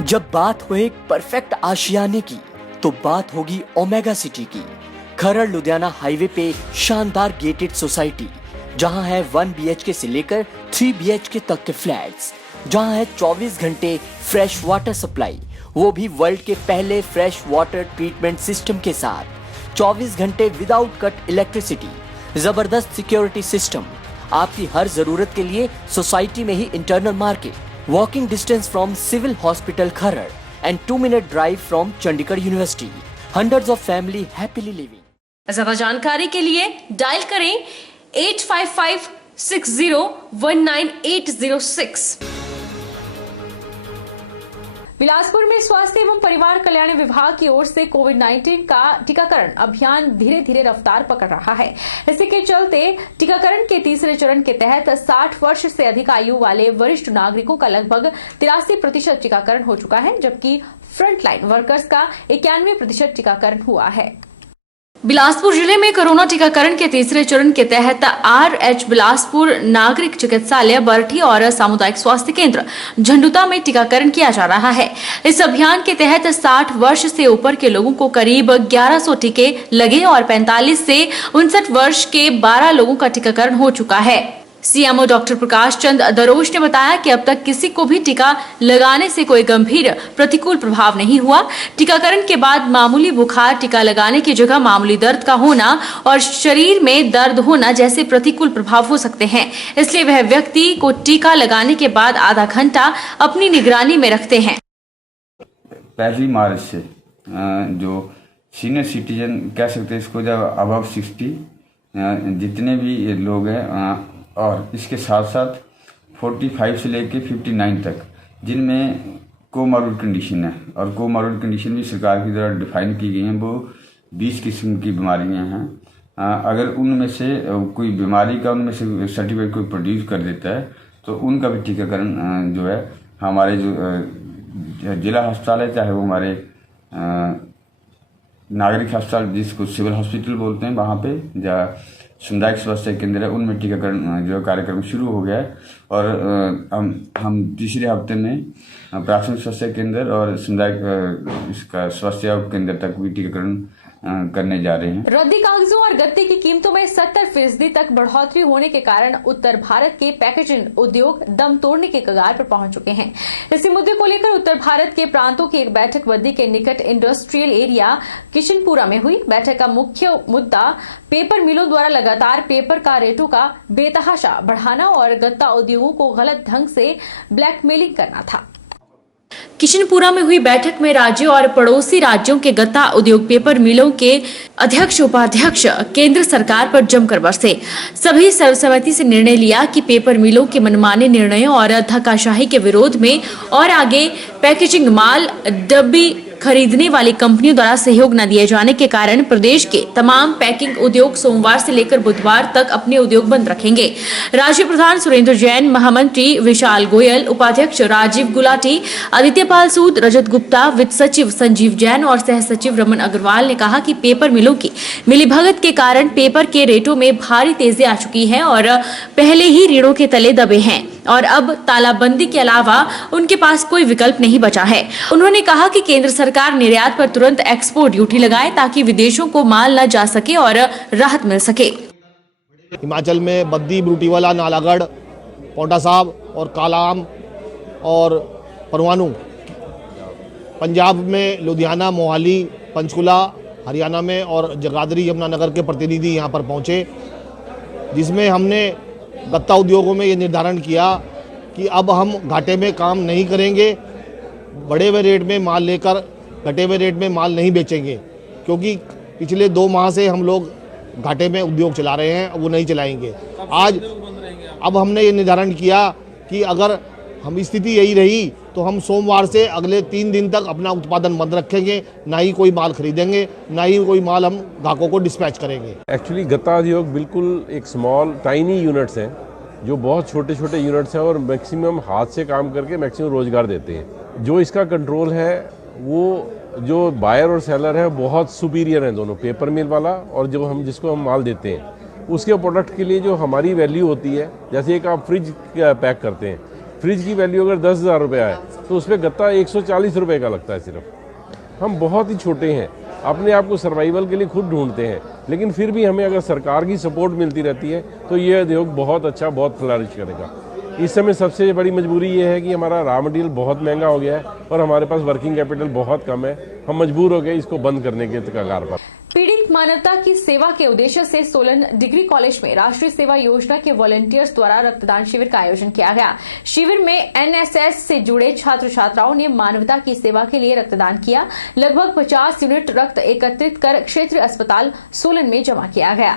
जब बात हो एक परफेक्ट आशियाने की तो बात होगी ओमेगा सिटी की। खरड़ लुधियाना हाईवे पे शानदार गेटेड सोसाइटी, जहां है 1 BHK से लेकर 3 BHK तक के फ्लैट्स, जहां है 24 घंटे फ्रेश वाटर सप्लाई, वो भी वर्ल्ड के पहले फ्रेश वाटर ट्रीटमेंट सिस्टम के साथ, 24 घंटे विदाउट कट इलेक्ट्रिसिटी, जबरदस्त सिक्योरिटी सिस्टम, आपकी हर जरूरत के लिए सोसाइटी में ही internal market, walking distance from civil hospital Kharar and 2-minute drive from Chandigarh University. Hundreds of family happily living. ज्यादा जानकारी के लिए डायल करें 8556019806। बिलासपुर में स्वास्थ्य एवं परिवार कल्याण विभाग की ओर से कोविड-19 का टीकाकरण अभियान धीरे धीरे रफ्तार पकड़ रहा है। इसी के चलते टीकाकरण के तीसरे चरण के तहत 60 वर्ष से अधिक आयु वाले वरिष्ठ नागरिकों का लगभग 83% टीकाकरण हो चुका है, जबकि फ्रंटलाइन वर्कर्स का 91% टीकाकरण हुआ है। बिलासपुर जिले में कोरोना टीकाकरण के तीसरे चरण के तहत RH बिलासपुर नागरिक चिकित्सालय बरठी और सामुदायिक स्वास्थ्य केंद्र झंडुता में टीकाकरण किया जा रहा है। इस अभियान के तहत 60 वर्ष से ऊपर के लोगों को करीब 1100 टीके लगे और 45 से 59 वर्ष के 12 लोगों का टीकाकरण हो चुका है। CMO डॉक्टर प्रकाश चंद दरोश ने बताया कि अब तक किसी को भी टीका लगाने से कोई गंभीर प्रतिकूल प्रभाव नहीं हुआ। टीकाकरण के बाद मामूली बुखार, टीका लगाने की जगह मामूली दर्द का होना और शरीर में दर्द होना जैसे प्रतिकूल प्रभाव हो सकते हैं, इसलिए वह व्यक्ति को टीका लगाने के बाद आधा घंटा अपनी निगरानी में रखते हैं। 1 मार्च से जो सीनियर सिटीजन कह सकते हैं इसको, जब अबव 60 जितने भी लोग हैं और इसके साथ साथ 45 से लेकर 59 तक जिनमें कोमॉर्बिड कंडीशन है, और कोमॉर्बिड कंडीशन भी सरकार की द्वारा डिफाइन की गई हैं, वो 20 किस्म की बीमारियां हैं। अगर उनमें से कोई बीमारी का उनमें से सर्टिफिकेट कोई प्रोड्यूस कर देता है तो उनका भी टीकाकरण जो है हमारे जो जिला अस्पताल है, चाहे वो हमारे नागरिक अस्पताल जिसको सिविल हॉस्पिटल बोलते हैं, वहाँ पे जहाँ सामुदायिक स्वास्थ्य केंद्र है, उनमें टीकाकरण जो कार्यक्रम शुरू हो गया है। और हम तीसरे हफ्ते में प्राथमिक स्वास्थ्य केंद्र और सामुदायिक इसका स्वास्थ्य केंद्र तक भी टीकाकरण करने जा रहे हैं। रद्दी कागजों और गत्ते की कीमतों में 70% तक बढ़ोतरी होने के कारण उत्तर भारत के पैकेजिंग उद्योग दम तोड़ने के कगार पर पहुंच चुके हैं। इसी मुद्दे को लेकर उत्तर भारत के प्रांतों की एक बैठक बद्दी के निकट इंडस्ट्रियल एरिया किशनपुरा में हुई। बैठक का मुख्य मुद्दा पेपर मिलों द्वारा लगातार पेपर का रेटों का बेतहाशा बढ़ाना और गत्ता उद्योगों को गलत ढंग से ब्लैकमेलिंग करना था। किशनपुरा में हुई बैठक में राज्यों और पड़ोसी राज्यों के गत्ता उद्योग पेपर मिलों के अध्यक्ष उपाध्यक्ष केंद्र सरकार पर जमकर बरसे। सभी सर्वसम्मति से निर्णय लिया कि पेपर मिलों के मनमाने निर्णयों और धक्काशाही के विरोध में और आगे पैकेजिंग माल डब्बी खरीदने वाली कंपनियों द्वारा सहयोग न दिए जाने के कारण प्रदेश के तमाम पैकिंग उद्योग सोमवार से लेकर बुधवार तक अपने उद्योग बंद रखेंगे। राज्य प्रधान सुरेंद्र जैन, महामंत्री विशाल गोयल, उपाध्यक्ष राजीव गुलाटी, आदित्य पाल सूद, रजत गुप्ता, वित्त सचिव संजीव जैन और सह सचिव रमन अग्रवाल ने कहा कि पेपर मिलों की मिलीभगत के कारण पेपर के रेटों में भारी तेजी आ चुकी है और पहले ही ऋणों के तले दबे हैं और अब तालाबंदी के अलावा उनके पास कोई विकल्प नहीं बचा है। उन्होंने कहा कि केंद्र सरकार निर्यात पर तुरंत एक्सपोर्ट ड्यूटी लगाए ताकि विदेशों को माल न जा सके और राहत मिल सके। हिमाचल में बद्दी, बरूटीवाला, नालागढ़, पोंटा साहब और कालाम और परवाणू, पंजाब में लुधियाना, मोहाली, पंचकुला, हरियाणा में और जगाधरी यमुनानगर के प्रतिनिधि यहाँ पर पहुँचे, जिसमें हमने गत्ता उद्योगों में ये निर्धारण किया कि अब हम घाटे में काम नहीं करेंगे, बढ़े हुए रेट में माल लेकर घटे हुए रेट में माल नहीं बेचेंगे, क्योंकि पिछले 2 माह से हम लोग घाटे में उद्योग चला रहे हैं, वो नहीं चलाएंगे। आज अब हमने ये निर्धारण किया कि अगर हम स्थिति यही रही तो हम सोमवार से अगले 3 दिन तक अपना उत्पादन बंद रखेंगे, ना ही कोई माल खरीदेंगे, ना ही कोई माल हम ग्राहकों को डिस्पैच करेंगे। एक्चुअली गत्ता उद्योग बिल्कुल एक स्मॉल टाइनी यूनिट्स हैं, जो बहुत छोटे छोटे यूनिट्स हैं और मैक्सिमम हाथ से काम करके मैक्सिमम रोजगार देते हैं। जो इसका कंट्रोल है वो जो बायर और सेलर है बहुत सुपीरियर हैं दोनों, पेपर मिल वाला और जो हम जिसको हम माल देते हैं उसके प्रोडक्ट के लिए जो हमारी वैल्यू होती है, जैसे एक आप फ्रिज पैक करते हैं फ्रिज की वैल्यू अगर 10,000 रुपये है तो उस पर गत्ता 140 रुपये का लगता है सिर्फ। हम बहुत ही छोटे हैं, अपने आप को सर्वाइवल के लिए खुद ढूंढते हैं, लेकिन फिर भी हमें अगर सरकार की सपोर्ट मिलती रहती है तो ये उद्योग बहुत अच्छा, बहुत फ्लरिश करेगा। इस समय सबसे बड़ी मजबूरी ये है कि हमारा रॉ मटेरियल बहुत महंगा हो गया है और हमारे पास वर्किंग कैपिटल बहुत कम है। हम मजबूर हो गए इसको बंद करने के कगार पर। पीड़ित मानवता की सेवा के उद्देश्य से सोलन डिग्री कॉलेज में राष्ट्रीय सेवा योजना के वॉलंटियर्स द्वारा रक्तदान शिविर का आयोजन किया गया। शिविर में एनएसएस से जुड़े छात्र छात्राओं ने मानवता की सेवा के लिए रक्तदान किया। लगभग 50 यूनिट रक्त एकत्रित कर क्षेत्रीय अस्पताल सोलन में जमा किया गया।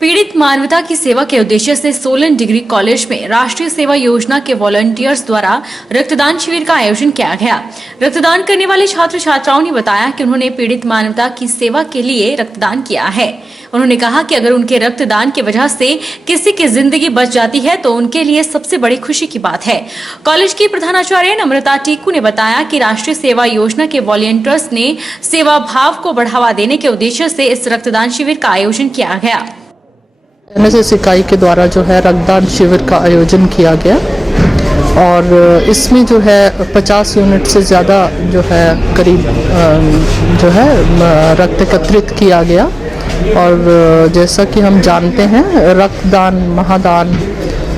पीड़ित मानवता की सेवा के उद्देश्य से सोलन डिग्री कॉलेज में राष्ट्रीय सेवा योजना के वॉलंटियर्स द्वारा रक्तदान शिविर का आयोजन किया गया। रक्तदान करने वाले छात्र छात्राओं ने बताया कि उन्होंने पीड़ित मानवता की सेवा के लिए रक्तदान किया है। उन्होंने कहा कि अगर उनके रक्तदान की वजह से किसी की जिंदगी बच जाती है तो उनके लिए सबसे बड़ी खुशी की बात है। कॉलेज की प्रधानाचार्य नम्रता टीकू ने बताया कि राष्ट्रीय सेवा योजना के वॉलंटियर्स ने सेवा भाव को बढ़ावा देने के उद्देश्य से इस रक्तदान शिविर का आयोजन किया गया। एनएसएस इकाई के द्वारा जो है रक्तदान शिविर का आयोजन किया गया और इसमें जो है 50 यूनिट से ज़्यादा जो है करीब जो है रक्त एकत्रित किया गया। और जैसा कि हम जानते हैं रक्तदान महादान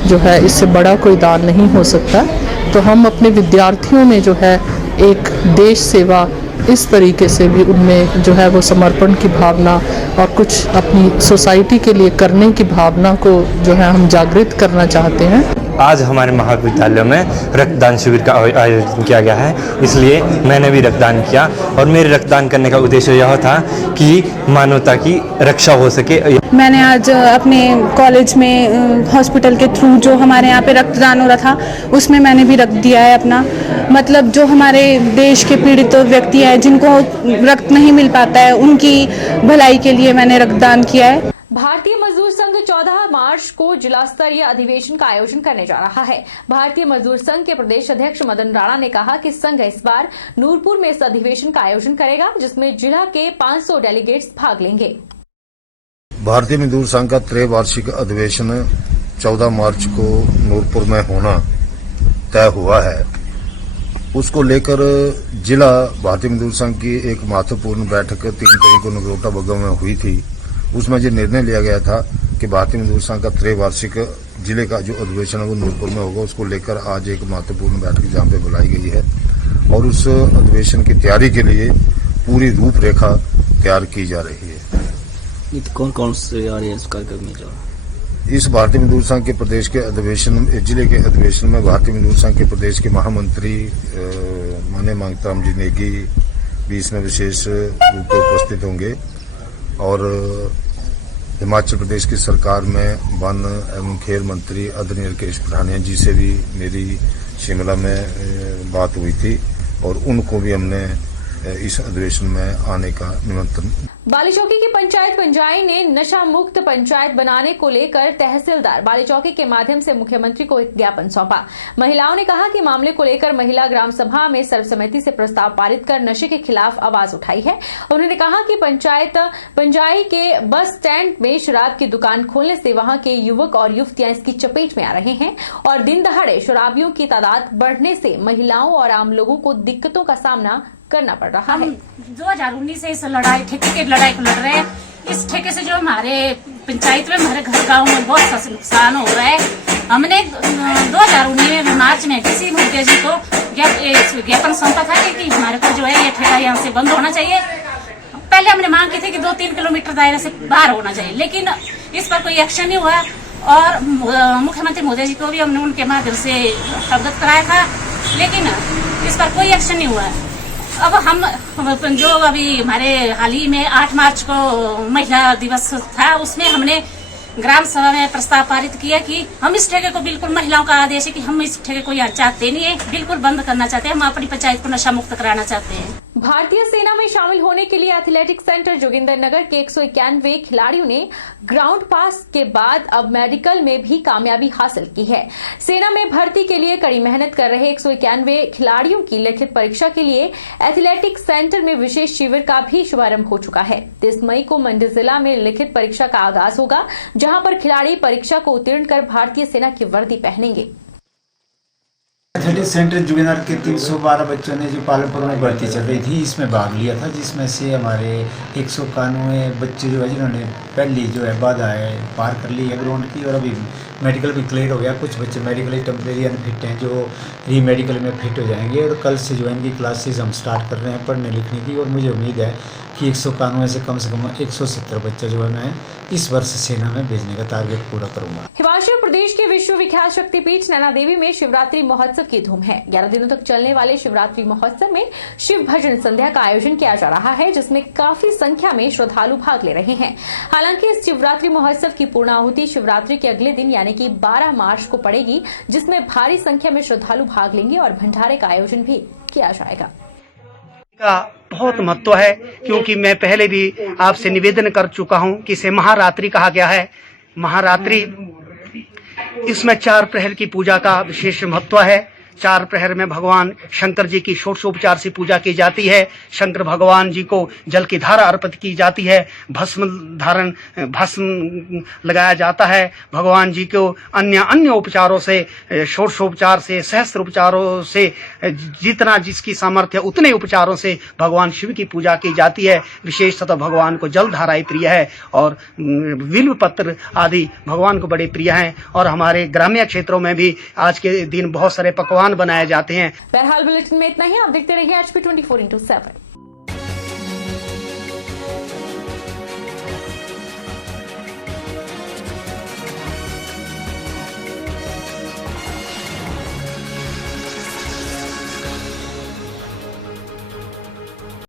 जो है इससे बड़ा कोई दान नहीं हो सकता। तो हम अपने विद्यार्थियों में जो है एक देश सेवा इस तरीके से भी उनमें जो है वो समर्पण की भावना और कुछ अपनी सोसाइटी के लिए करने की भावना को जो है हम जागृत करना चाहते हैं। आज हमारे महाविद्यालय में रक्तदान शिविर का आयोजन किया गया है, इसलिए मैंने भी रक्तदान किया और मेरे रक्तदान करने का उद्देश्य यह था कि मानवता की रक्षा हो सके। मैंने आज अपने कॉलेज में हॉस्पिटल के थ्रू जो हमारे यहाँ पे रक्तदान हो रहा था उसमें मैंने भी रक्त दिया है अपना। मतलब जो हमारे देश के पीड़ित व्यक्ति हैं जिनको रक्त नहीं मिल पाता है उनकी भलाई के लिए मैंने रक्तदान किया है। भारतीय मजदूर संघ 14 मार्च को जिला स्तरीय अधिवेशन का आयोजन करने जा रहा है। भारतीय मजदूर संघ के प्रदेश अध्यक्ष मदन राणा ने कहा कि संघ इस बार नूरपुर में इस अधिवेशन का आयोजन करेगा जिसमें जिला के 500 डेलीगेट्स भाग लेंगे। भारतीय मजदूर संघ का त्रैवार्षिक अधिवेशन 14 मार्च को नूरपुर में होना तय हुआ है। उसको लेकर जिला भारतीय मजदूर संघ की एक महत्वपूर्ण बैठक 3 तारीख को नगरोटा बग्गा में हुई थी। उसमें जो निर्णय लिया गया था कि भारतीय मजदूर संघ का त्रैवार्षिक जिले का जो अधिवेशन है वो नूरपुर में होगा। उसको लेकर आज एक महत्वपूर्ण बैठक जहाँ पे बुलाई गई है और उस अधिवेशन की तैयारी के लिए पूरी रूपरेखा तैयार की जा रही है। कौन कौन से कार्यक्रम में जा इस भारतीय मजदूर संघ के प्रदेश के अधिवेशन जिले के अधिवेशन में भारतीय मजदूर संघ के प्रदेश के महामंत्री माननीय मांगताराम जी नेगी भी इसमें विशेष रूप से उपस्थित होंगे और हिमाचल प्रदेश की सरकार में वन एवं खेल मंत्री आदरणीय राकेश पठानिया जी से भी मेरी शिमला में बात हुई थी और उनको भी हमने इस अधिवेशन में आने का निमंत्रण। बालीचौकी की पंचायत पंजाई ने नशा मुक्त पंचायत बनाने को लेकर तहसीलदार बालीचौकी के माध्यम से मुख्यमंत्री को एक ज्ञापन सौंपा। महिलाओं ने कहा कि मामले को लेकर महिला ग्राम सभा में सर्वसम्मति से प्रस्ताव पारित कर नशे के खिलाफ आवाज उठाई है। उन्होंने कहा कि पंचायत पंजाई के बस स्टैंड में शराब की दुकान खोलने से वहां के युवक और युवतियां इसकी चपेट में आ रहे हैं और दिन दहाड़े शराबियों की तादाद बढ़ने से महिलाओं और आम लोगों को दिक्कतों का सामना करना पड़ रहा है। 2019 से इस लड़ाई ठेके की लड़ाई को लड़ रहे हैं। इस ठेके से जो हमारे पंचायत में हमारे घर गांव में बहुत नुकसान हो रहा है। हमने 2019 में मार्च में किसी मुद्दे जी को ज्ञापन सौंपा था कि हमारे को जो है ये ठेका यहाँ से बंद होना चाहिए। पहले हमने मांग की थी कि 2-3 किलोमीटर दायरे से बाहर होना चाहिए, लेकिन इस पर कोई एक्शन नहीं हुआ और मुख्यमंत्री मोदी जी को भी हमने उनके माध्यम से अवगत कराया था, लेकिन इस पर कोई एक्शन नहीं हुआ। अब हम जो अभी हमारे हाल ही में 8 मार्च को महिला दिवस था उसमें हमने ग्राम सभा में प्रस्ताव पारित किया कि हम इस ठेके को बिल्कुल महिलाओं का आदेश है कि हम इस ठेके को यहाँ चाहते नहीं है, बिल्कुल बंद करना चाहते हैं। हम अपनी पंचायत को नशा मुक्त कराना चाहते हैं। भारतीय सेना में शामिल होने के लिए एथलेटिक्स सेंटर जोगिंदरनगर के 191 खिलाड़ियों ने ग्राउंड पास के बाद अब मेडिकल में भी कामयाबी हासिल की है। सेना में भर्ती के लिए कड़ी मेहनत कर रहे 191 खिलाड़ियों की लिखित परीक्षा के लिए एथलेटिक्स सेंटर में विशेष शिविर का भी शुभारंभ हो चुका है। 30 मई को मंडी जिला में लिखित परीक्षा का आगाज होगा, जहां पर खिलाड़ी परीक्षा को उत्तीर्ण कर भारतीय सेना की वर्दी पहनेंगे। एथलेटिक्स सेंटर जुगनर के 312 बच्चों ने जो पालनपुर में भर्ती चल रही थी इसमें भाग लिया था, जिसमें से हमारे 191 बच्चे जो है जिन्होंने पहली जो है बाधा है पार कर ली है ग्राउंड की, और अभी मेडिकल भी क्लियर हो गया। कुछ बच्चे मेडिकली टेम्परेरी अनफिट हैं जो री मेडिकल में फिट हो जाएंगे, और कल से जो है इनकी क्लासेज हम स्टार्ट कर रहे हैं पढ़ने लिखने की, और मुझे उम्मीद है कि 191 से कम 170 बच्चे जो है मैं इस वर्ष सेना में भेजने का टारगेट पूरा करूंगा। हिमाचल प्रदेश के विश्वविख्यात शक्तिपीठ नैना देवी में शिवरात्रि महोत्सव की धूम है। 11 दिनों तक चलने वाले शिवरात्रि महोत्सव में शिव भजन संध्या का आयोजन किया जा रहा है, जिसमें काफी संख्या में श्रद्धालु भाग ले रहे हैं। हालांकि इस शिवरात्रि महोत्सव की पूर्णाहुति शिवरात्रि के अगले दिन यानी कि 12 मार्च को पड़ेगी, जिसमें भारी संख्या में श्रद्धालु भाग लेंगे और भंडारे का आयोजन भी किया जाएगा। का बहुत महत्व है, क्योंकि मैं पहले भी आपसे निवेदन कर चुका हूं कि इसे महारात्रि कहा गया है। महारात्रि इसमें 4 प्रहर की पूजा का विशेष महत्व है। 4 प्रहर में भगवान शंकर जी की षोडशोपचार से पूजा की जाती है। शंकर भगवान जी को जल की धारा अर्पित की जाती है, भस्म लगाया जाता है। भगवान जी को अन्य उपचारों से, षोडशोपचार से, सहस्त्र उपचारों से, जितना जिसकी सामर्थ्य उतने उपचारों से भगवान शिव की पूजा की जाती है। विशेषतः भगवान को जल धाराएं प्रिय है और बिल्व पत्र आदि भगवान को बड़े प्रिय हैं। और हमारे ग्रामीण क्षेत्रों में भी आज के दिन बहुत सारे पकवान बनाए जाते हैं। बहरहाल बुलेटिन में इतना ही। आप देखते रहिए HP 24/7।